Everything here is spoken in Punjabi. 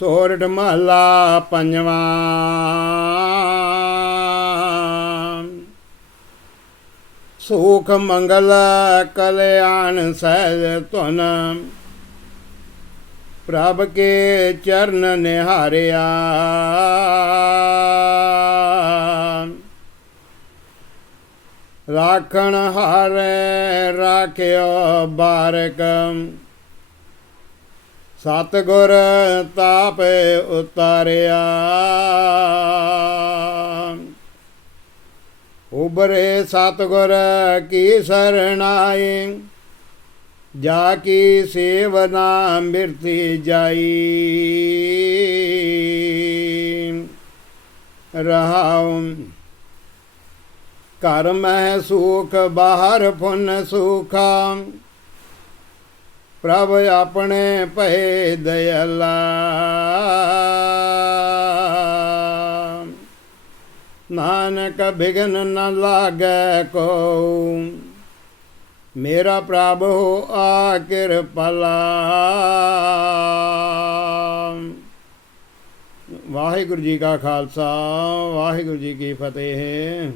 ਸੋਰਠ ਮਹਲਾ ਪੰਜਵਾਂ। ਸੁਖ ਮੰਗਲ ਕਲਿਆਣ ਸਹਿਜ ਧੁਨ, ਪ੍ਰਭ ਕੇ ਚਰਨ ਨਿਹਾਰਿਆ। ਰਾਖਣ ਹਾਰੇ ਰਾਖਿਓ ਬਾਰਕ ਸਤਗੁਰ ਤਾਪੇ ਉਤਾਰਿਆ। ਉਬਰੇ ਸਤਗੁਰ ਕੀ ਸਰਣਾਈ, ਜਾ ਕੀ ਸੇਵਨਾ ਮਿਰਤੀ ਜਾਈ। ਰਹਾਉ ਘਰ ਮਹਿ ਸੁਖ, ਬਾਹਰ ਫੁਨ ਸੁਖਾ। ਪ੍ਰਭ ਆਪਣੇ ਭਏ ਦਇਆਲਾ। ਨਾਨਕ ਬਿਗਨ ਨ ਲਾਗੈ ਕੋ ਮੇਰਾ ਪ੍ਰਭ ਹੋ ਆ ਕਿਰਪਾਲਾ। ਵਾਹਿਗੁਰੂ ਜੀ ਕਾ ਖਾਲਸਾ, ਵਾਹਿਗੁਰੂ ਜੀ ਕੀ ਫਤਿਹ।